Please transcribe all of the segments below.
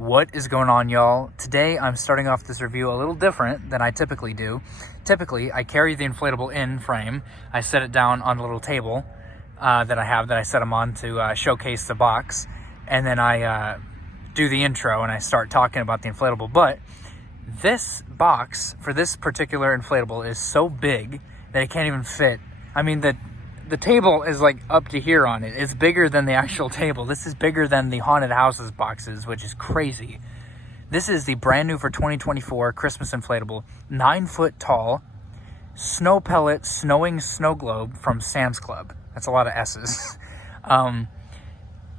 What is going on, y'all? Today I'm starting off this review a little different than I typically do. Typically, I carry the inflatable in frame. I set it down on a little table that I set them on to showcase the box. And then I do the intro and I start talking about the inflatable. But this box for this particular inflatable is so big that it can't even fit. I mean, the table is like up to here on it. It's bigger than the actual table. This is bigger than the haunted houses boxes, which is crazy. This is the brand new for 2024 Christmas inflatable, 9 foot tall, snow pellet snowing snow globe from Sam's Club. That's a lot of S's.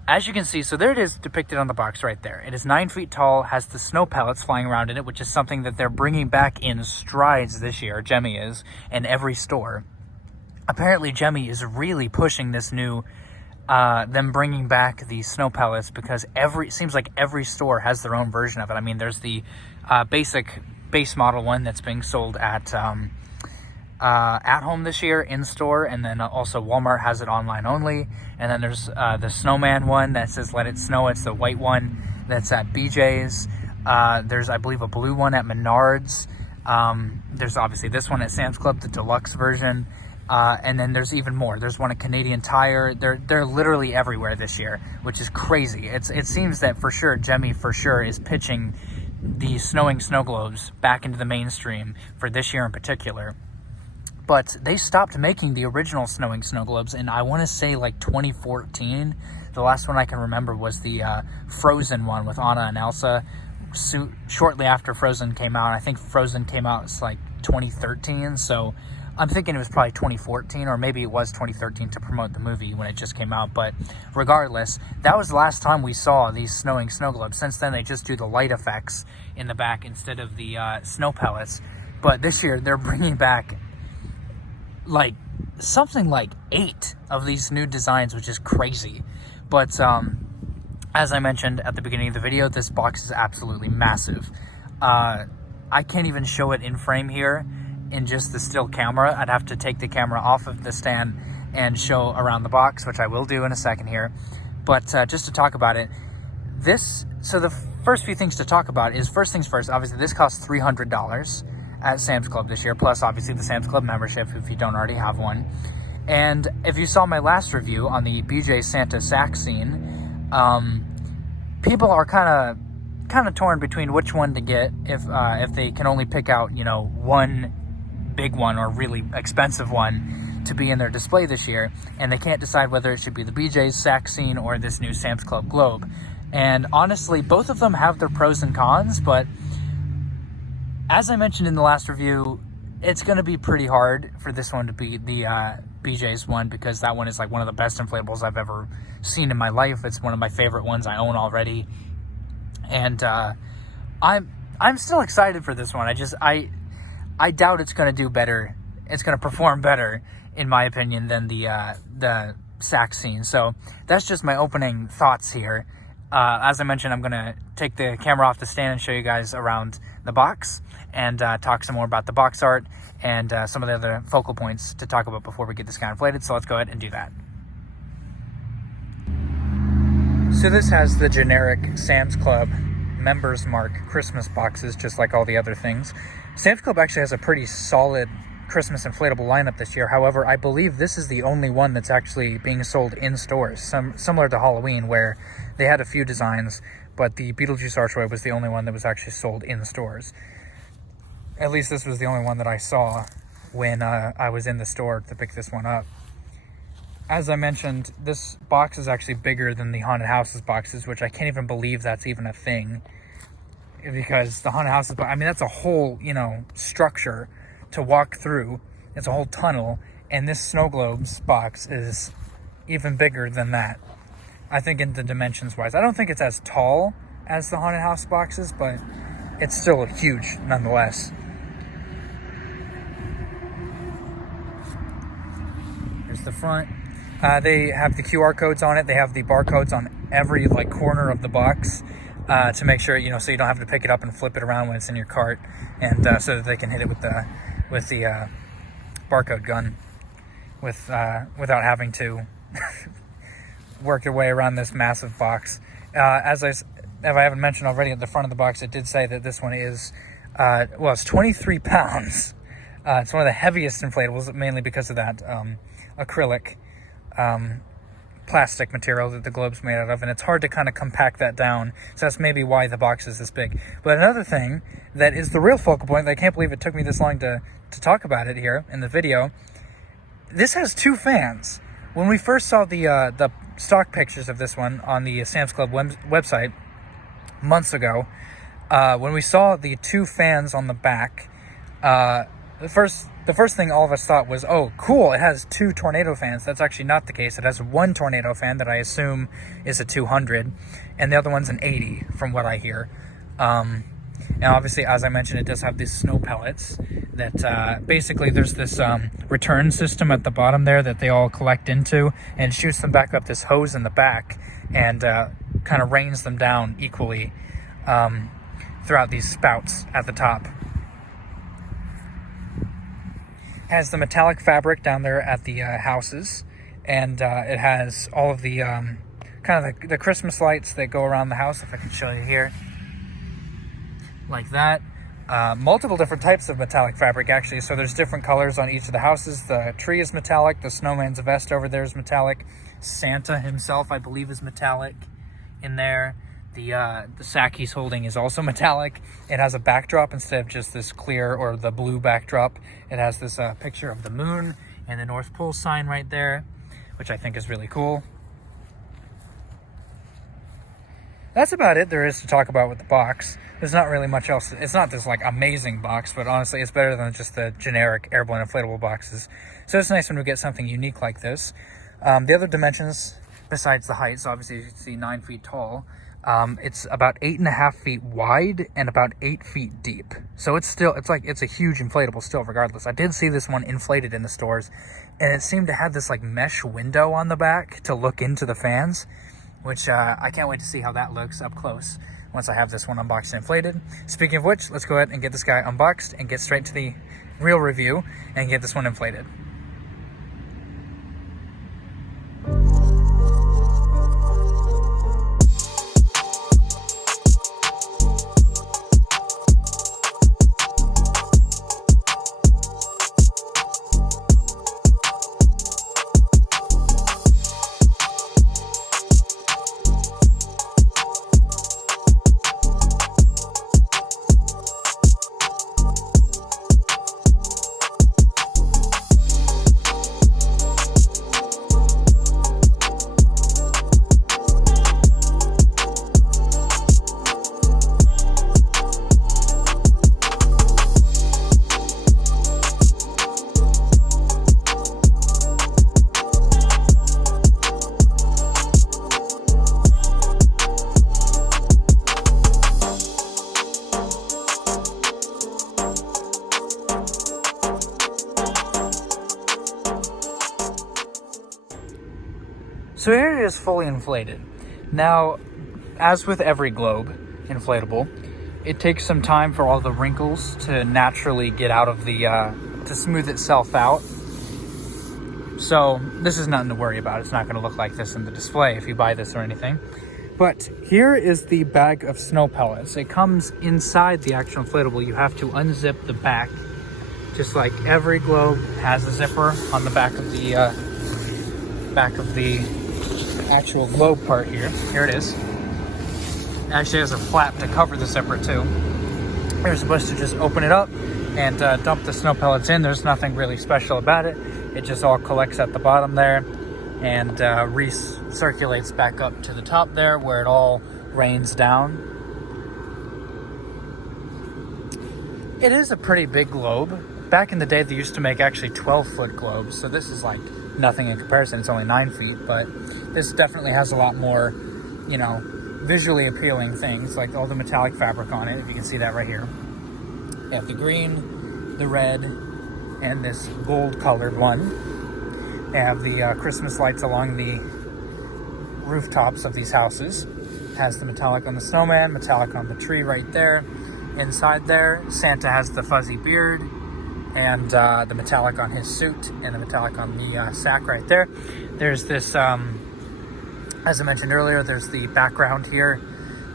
As you can see, so there it is depicted on the box right there. It is 9 feet tall, has the snow pellets flying around in it, which is something that they're bringing back in strides this year. Jemmy is, in every store. Apparently, Jemmy is really pushing this new, them bringing back the snow pellets, because it seems like every store has their own version of it. I mean, there's the base model one that's being sold at home this year in store, and then also Walmart has it online only. And then there's the snowman one that says "Let It Snow." It's the white one that's at BJ's. There's, I believe, a blue one at Menards. There's obviously this one at Sam's Club, the deluxe version. And then there's even more. There's one at Canadian Tire. They're literally everywhere this year, which is crazy. It seems that for sure, Jemmy for sure is pitching the snowing snow globes back into the mainstream for this year in particular. But they stopped making the original snowing snow globes in, I want to say, like 2014. The last one I can remember was the Frozen one with Anna and Elsa. Shortly after Frozen came out, I think Frozen came out like 2013. So I'm thinking it was probably 2014, or maybe it was 2013 to promote the movie when it just came out. But regardless, that was the last time we saw these snowing snow globes. Since then, they just do the light effects in the back instead of the snow pellets. But this year, they're bringing back like something like 8 of these new designs, which is crazy. But as I mentioned at the beginning of the video, this box is absolutely massive. I can't even show it in frame here in just the still camera. I'd have to take the camera off of the stand and show around the box, which I will do in a second here. But just to talk about it, so the first few things to talk about is, first things first, obviously this costs $300 at Sam's Club this year, plus obviously the Sam's Club membership if you don't already have one. And if you saw my last review on the BJ Santa sack scene, people are kind of torn between which one to get if they can only pick out, one big one or really expensive one to be in their display this year, and they can't decide whether it should be the BJ's sack scene or this new Sam's Club globe. And honestly, both of them have their pros and cons, but as I mentioned in the last review, it's going to be pretty hard for this one to be the BJ's one, because that one is like one of the best inflatables I've ever seen in my life. It's one of my favorite ones I own already, and I'm still excited for this one. I doubt it's going to do better. It's going to perform better, in my opinion, than the sack scene. So that's just my opening thoughts here. As I mentioned, I'm going to take the camera off the stand and show you guys around the box and talk some more about the box art and some of the other focal points to talk about before we get this guy inflated. So let's go ahead and do that. So this has the generic Sam's Club Members Mark Christmas boxes, just like all the other things. Sam's Club actually has a pretty solid Christmas inflatable lineup this year. However, I believe this is the only one that's actually being sold in stores, similar to Halloween, where they had a few designs, but the Beetlejuice Archway was the only one that was actually sold in stores. At least this was the only one that I saw when I was in the store to pick this one up. As I mentioned, this box is actually bigger than the haunted houses boxes, which I can't even believe that's even a thing, because the haunted houses, I mean, that's a whole, structure to walk through. It's a whole tunnel, and this snow globes box is even bigger than that. I think in the dimensions wise, I don't think it's as tall as the haunted house boxes, but it's still huge nonetheless. Here's the front. They have the QR codes on it. They have the barcodes on every corner of the box to make sure, so you don't have to pick it up and flip it around when it's in your cart, and so that they can hit it with the barcode gun without having to work your way around this massive box. if I haven't mentioned already, at the front of the box, it did say that this one is, well, it's 23 pounds. It's one of the heaviest inflatables, mainly because of that acrylic plastic material that the globe's made out of, and it's hard to kind of compact that down, so that's maybe why the box is this big. But another thing that is the real focal point, I can't believe it took me this long to talk about it here in the video, this has 2 fans. When we first saw the stock pictures of this one on the Sam's Club website months ago, when we saw the 2 fans on the back, the first thing all of us thought was, oh, cool, it has 2 tornado fans. That's actually not the case. It has 1 tornado fan that I assume is a 200, and the other one's an 80, from what I hear. And obviously, as I mentioned, it does have these snow pellets that basically there's this return system at the bottom there that they all collect into, and shoots them back up this hose in the back, and kind of rains them down equally throughout these spouts at the top. Has the metallic fabric down there at the houses, and it has all of the kind of the Christmas lights that go around the house, if I can show you here, like that. Multiple different types of metallic fabric, actually, so there's different colors on each of the houses. The tree is metallic, the snowman's vest over there is metallic, Santa himself, I believe, is metallic in there. The sack he's holding is also metallic. It has a backdrop instead of just this clear or the blue backdrop. It has this picture of the moon and the North Pole sign right there, which I think is really cool. That's about it there is to talk about with the box. There's not really much else. It's not this like amazing box, but honestly it's better than just the generic airborne inflatable boxes. So it's nice when we get something unique like this. The other dimensions, besides the height, so obviously you can see 9 feet tall. It's about 8.5 feet wide and about 8 feet deep. So it's a huge inflatable still, regardless. I did see this one inflated in the stores, and it seemed to have this like mesh window on the back to look into the fans, which I can't wait to see how that looks up close once I have this one unboxed and inflated. Speaking of which, let's go ahead and get this guy unboxed and get straight to the real review and get this one inflated. So here it is fully inflated. Now, as with every globe inflatable, it takes some time for all the wrinkles to naturally get out of the, to smooth itself out. So this is nothing to worry about. It's not going to look like this in the display if you buy this or anything. But here is the bag of snow pellets. It comes inside the actual inflatable. You have to unzip the back, just like every globe has a zipper on the back of the actual globe part here. Here it is. It actually has a flap to cover the zipper too. You're supposed to just open it up and dump the snow pellets in. There's nothing really special about it. It just all collects at the bottom there and recirculates back up to the top there where it all rains down. It is a pretty big globe. Back in the day, they used to make actually 12-foot globes, so this is like nothing in comparison. It's only 9 feet, but this definitely has a lot more, you know, visually appealing things, like all the metallic fabric on it, if you can see that right here. You have the green, the red, and this gold colored one. They have the Christmas lights along the rooftops of these houses. It has the metallic on the snowman, metallic on the tree right there. Inside there, Santa has the fuzzy beard, and the metallic on his suit, and the metallic on the sack right there. There's this, as I mentioned earlier, there's the background here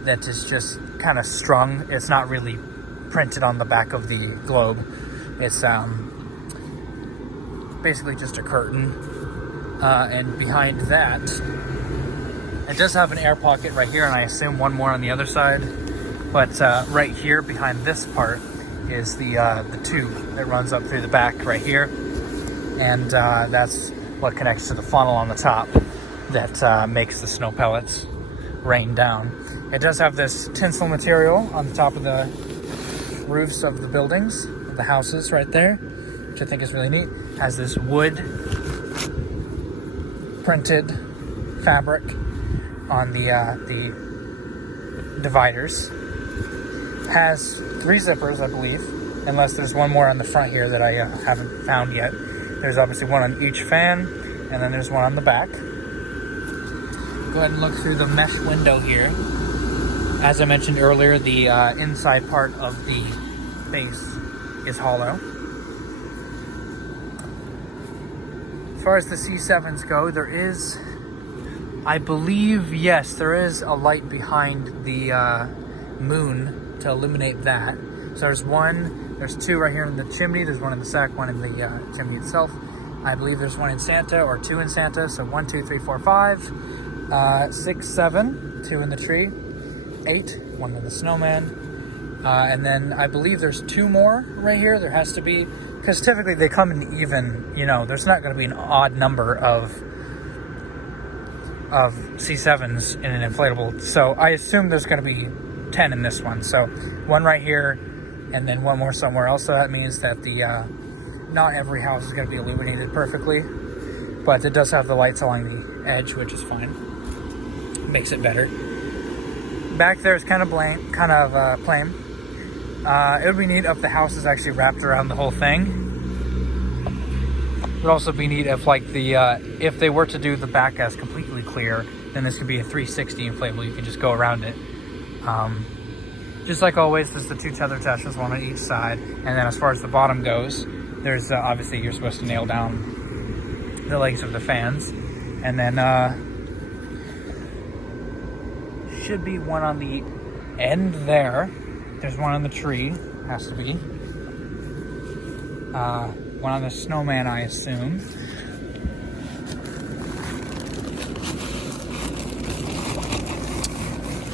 that is just kind of strung. It's not really printed on the back of the globe. It's basically just a curtain. And behind that, it does have an air pocket right here, and I assume one more on the other side. But right here behind this part is the tube that runs up through the back right here. And that's what connects to the funnel on the top that makes the snow pellets rain down. It does have this tinsel material on the top of the roofs of the buildings, of the houses right there, which I think is really neat. Has this wood printed fabric on the dividers. Has 3 zippers, I believe, unless there's one more on the front here that I haven't found yet. There's obviously one on each fan, and then there's one on the back. Go ahead and look through the mesh window here. As I mentioned earlier, the inside part of the base is hollow. As far as the C7s go, there is, I believe, yes, there is a light behind the moon to illuminate that. So there's 2 right here in the chimney. There's one in the sack, one in the chimney itself. I believe there's one in Santa, or 2 in Santa. So 1, 2, 3, 4, 5, 6, 7, 2 in the tree, 8, 1 in the snowman. And then I believe there's 2 more right here. There has to be, because typically they come in even, you know, there's not going to be an odd number of C7s in an inflatable. So I assume there's going to be 10 in this one. So 1 right here, and then 1 more somewhere else. So that means that the not every house is going to be illuminated perfectly, but it does have the lights along the edge, which is fine. Makes it better. Back there is kind of plain. It would be neat if the house is actually wrapped around the whole thing. It would also be neat if, like, if they were to do the back as completely clear, then this could be a 360 inflatable. You can just go around it. Just like always, there's the 2 tether attachments, 1 on each side. And then as far as the bottom goes, there's obviously you're supposed to nail down the legs of the fans. And then should be 1 on the end there. There's 1 on the tree, has to be. 1 on the snowman, I assume.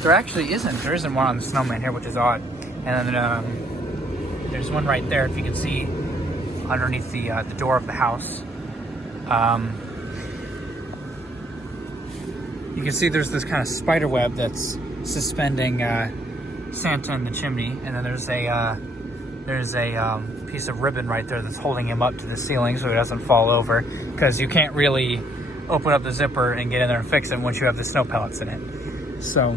There actually isn't. There isn't 1 on the snowman here, which is odd. And then there's 1 right there, if you can see, underneath the door of the house. You can see there's this kind of spider web that's suspending Santa in the chimney, and then there's a piece of ribbon right there that's holding him up to the ceiling so he doesn't fall over, because you can't really open up the zipper and get in there and fix it once you have the snow pellets in it. So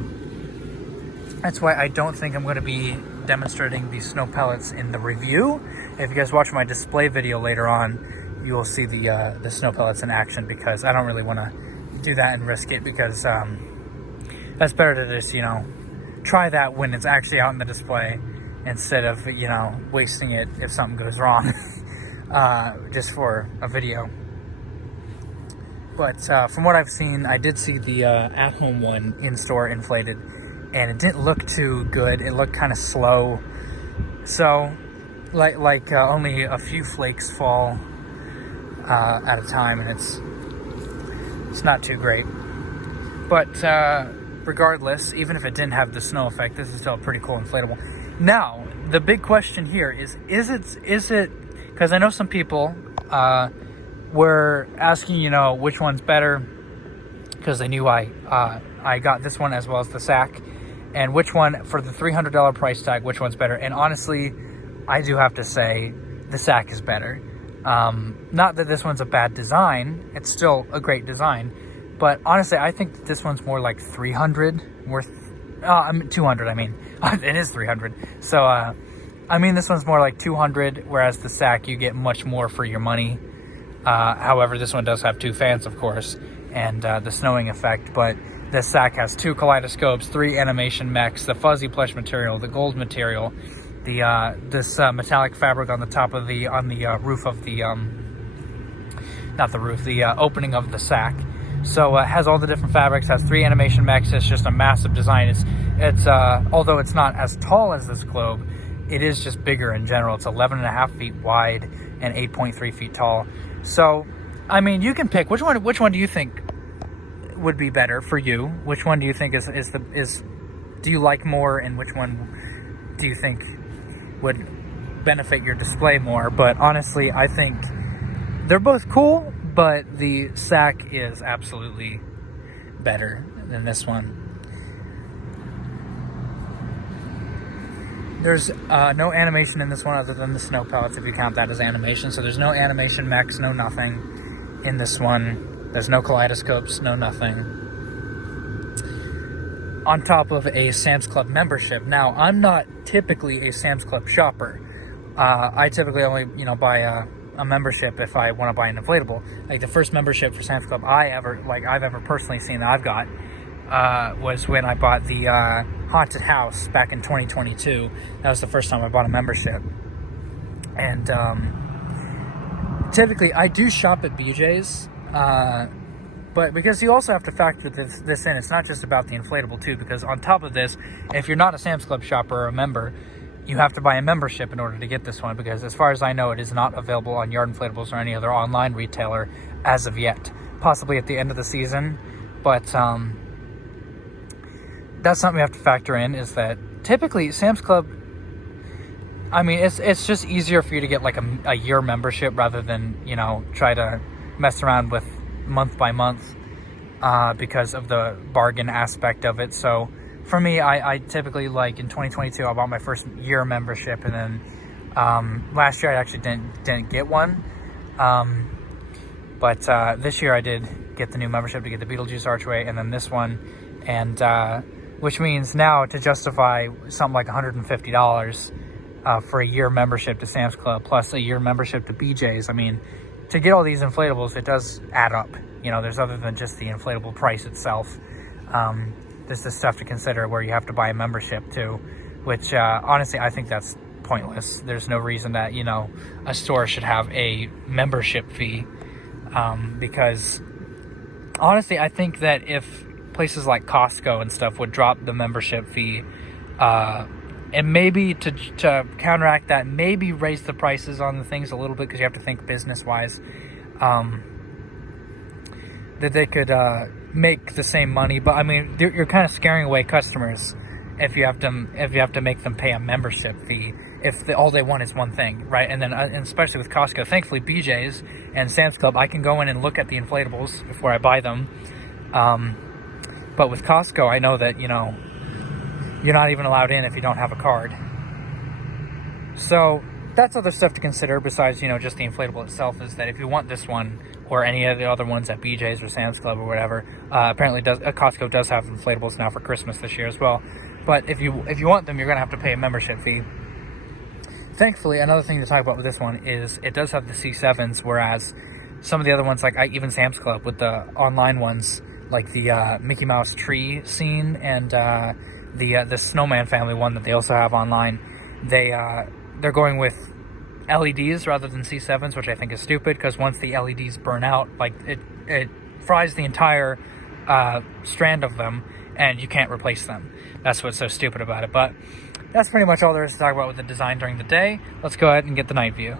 that's why I don't think I'm going to be demonstrating the snow pellets in the review. If you guys watch my display video later on, you will see the snow pellets in action, because I don't really want to do that and risk it, because that's better to just, you know, try that when it's actually out in the display, instead of, you know, wasting it if something goes wrong just for a video. But from what I've seen, I did see the at-home one in-store inflated, and it didn't look too good. It looked kind of slow. So, like only a few flakes fall at a time, and it's not too great. But regardless, even if it didn't have the snow effect, this is still a pretty cool inflatable. Now, the big question here is it, because I know some people were asking, you know, which one's better, because they knew I got this one as well as the sack, and which one, for the $300 price tag, which one's better. And honestly, I do have to say the sack is better. Not that this one's a bad design, it's still a great design, but honestly, I think that this one's more like 300 worth, 200, I mean. It is 300. So, I mean, this one's more like 200, whereas the sack, you get much more for your money. However, this one does have 2 fans, of course, and the snowing effect, but this sack has 2 kaleidoscopes, 3 animation mechs, the fuzzy plush material, the gold material, this metallic fabric on the top of the roof of the not the roof, the opening of the sack. So it has all the different fabrics, has 3 animation mechs. It's just a massive design. It's although it's not as tall as this globe, it is just bigger in general. It's 11.5 feet wide and 8.3 feet tall. So, I mean, you can pick which one. Which one do you think would be better for you? Which one do you think is do you like more, and which one do you think would benefit your display more? But honestly, I think they're both cool, but the SAC is absolutely better than this one. There's no animation in this one other than the snow pellets, if you count that as animation. So there's no animation mechs, no nothing in this one. There's no kaleidoscopes, no nothing. On top of a Sam's Club membership. Now, I'm not typically a Sam's Club shopper. I typically only, buy a membership if I want to buy an inflatable. Like the first membership for Sam's Club I've ever personally seen that I've got was when I bought the haunted house back in 2022. That was the first time I bought a membership. And typically I do shop at BJ's, but because you also have to factor this in, it's not just about the inflatable too, because on top of this, if you're not a Sam's Club shopper or a member, you have to buy a membership in order to get this one, because as far as I know, it is not available on Yard Inflatables or any other online retailer as of yet. Possibly at the end of the season, but that's something we have to factor in, is that typically Sam's Club, I mean, it's just easier for you to get like a year membership rather than, try to mess around with month by month because of the bargain aspect of it. So for me, I typically, like in 2022, I bought my first year membership, and then last year I actually didn't get one. But this year I did get the new membership to get the Beetlejuice Archway, and then this one, and which means now to justify something like $150 for a year membership to Sam's Club plus a year membership to BJ's. I mean, to get all these inflatables, it does add up. There's other than just the inflatable price itself. There's this stuff to consider where you have to buy a membership too, which honestly I think that's pointless. There's no reason that a store should have a membership fee, because honestly I think that if places like Costco and stuff would drop the membership fee, and maybe to counteract that, maybe raise the prices on the things a little bit, because you have to think business wise, that they could make the same money. But I mean, you're kind of scaring away customers if you have to make them pay a membership fee if all they want is one thing, right? And then and especially with Costco, thankfully BJ's and Sam's Club, I can go in and look at the inflatables before I buy them. But with Costco, I know that you're not even allowed in if you don't have a card. So that's other stuff to consider besides just the inflatable itself, is that if you want this one or any of the other ones at BJ's or Sam's Club or whatever, apparently Costco does have inflatables now for Christmas this year as well. But if you want them, you're gonna have to pay a membership fee. Thankfully, another thing to talk about with this one is it does have the C7s, whereas some of the other ones, like even Sam's Club with the online ones, like the Mickey Mouse tree scene and the Snowman family one that they also have online, they're going with LEDs rather than C7s, which I think is stupid, because once the LEDs burn out, like it fries the entire strand of them, and you can't replace them. That's what's so stupid about it. But that's pretty much all there is to talk about with the design during the day. Let's go ahead and get the night view.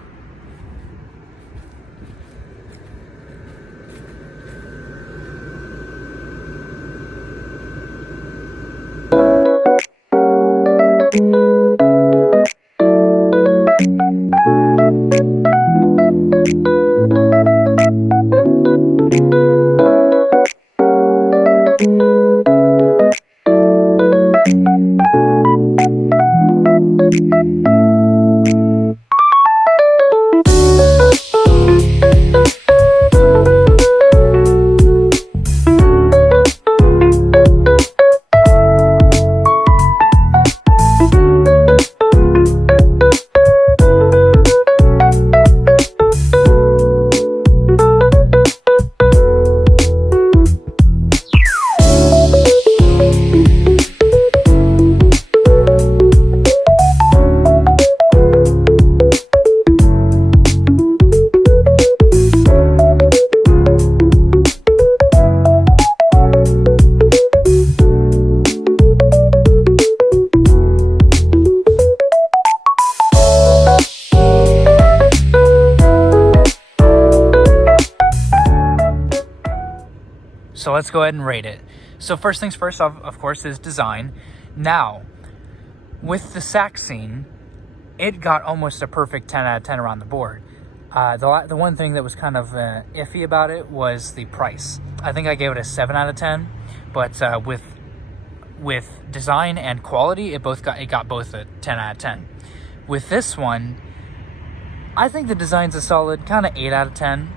let's go ahead and rate it. So first things first, of course, is design. Now, with the sack scene, it got almost a perfect 10 out of 10 around the board. The one thing that was kind of iffy about it was the price. I think I gave it a 7 out of 10, but with design and quality, it got both a 10 out of 10. With this one, I think the design's a solid kind of 8 out of 10.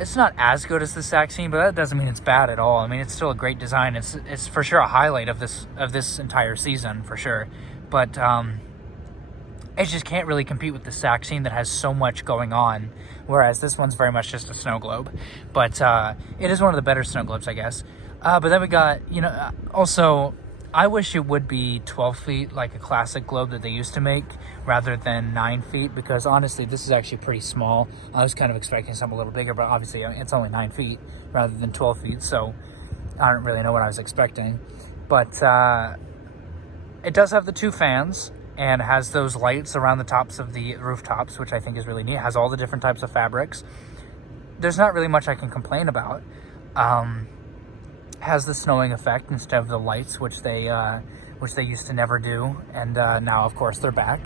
It's not as good as the sack scene, but that doesn't mean it's bad at all. I mean, it's still a great design. It's for sure a highlight of this entire season, for sure. But it just can't really compete with the sack scene that has so much going on, whereas this one's very much just a snow globe. But it is one of the better snow globes, I guess. But then we got, also, I wish it would be 12 feet like a classic globe that they used to make rather than 9 feet, because honestly, this is actually pretty small. I was kind of expecting something a little bigger, but obviously it's only 9 feet rather than 12 feet, so I don't really know what I was expecting. But it does have the 2 fans, and has those lights around the tops of the rooftops, which I think is really neat. It has all the different types of fabrics. There's not really much I can complain about. Has the snowing effect instead of the lights, which they used to never do, and now of course they're back.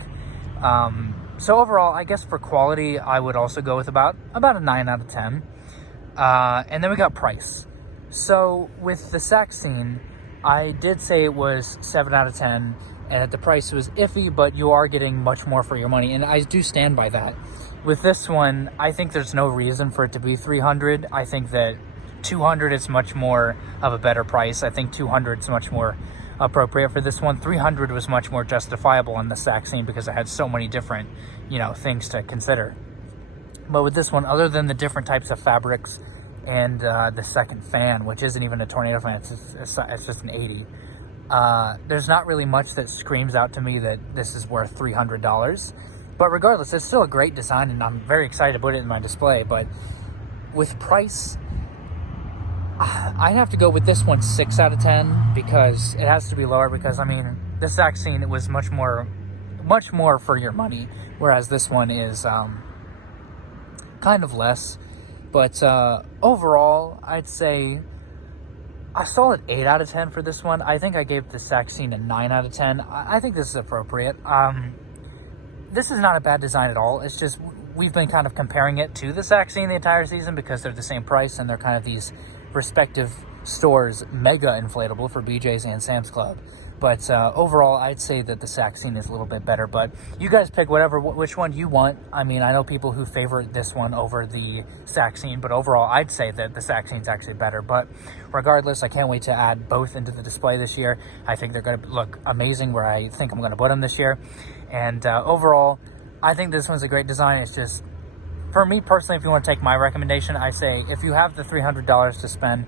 So overall, I guess for quality, I would also go with about a 9 out of 10. And then we got price. So with the sack scene, I did say it was 7 out of 10, and that the price was iffy, but you are getting much more for your money, and I do stand by that. With this one, I think there's no reason for it to be $300. I think that $200 is much more of a better price. I think $200 is much more appropriate for this one. $300 was much more justifiable on the sack scene because it had so many different, things to consider. But with this one, other than the different types of fabrics and the second fan, which isn't even a tornado fan, it's just an 80. There's not really much that screams out to me that this is worth $300. But regardless, it's still a great design, and I'm very excited to put it in my display. But with price, I'd have to go with this one 6 out of 10, because it has to be lower, because I mean, the sack scene, it was much more for your money, whereas this one is kind of less. But overall, I'd say a solid 8 out of 10 for this one. I think I gave the sack scene a 9 out of 10. I think this is appropriate. This is not a bad design at all. It's just we've been kind of comparing it to the sack scene the entire season because they're the same price and they're kind of these respective stores' mega inflatable for BJ's and Sam's Club. But overall, I'd say that the sack scene is a little bit better. But you guys pick which one you want. I mean, I know people who favor this one over the sack scene, but overall, I'd say that the sack scene is actually better. But regardless, I can't wait to add both into the display this year. I think they're going to look amazing where I think I'm going to put them this year. And overall, I think this one's a great design. It's just, for me personally, if you want to take my recommendation, I say if you have the $300 to spend,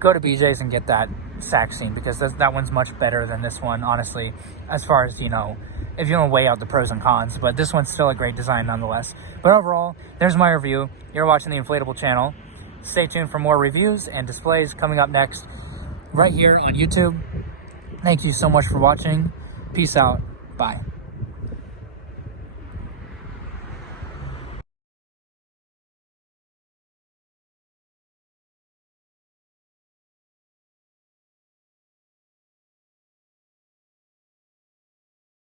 go to BJ's and get that sack scene, because that one's much better than this one, honestly, as far as, if you want to weigh out the pros and cons. But this one's still a great design nonetheless. But overall, there's my review. You're watching the Inflatable channel. Stay tuned for more reviews and displays coming up next right here on YouTube. Thank you so much for watching. Peace out. Bye.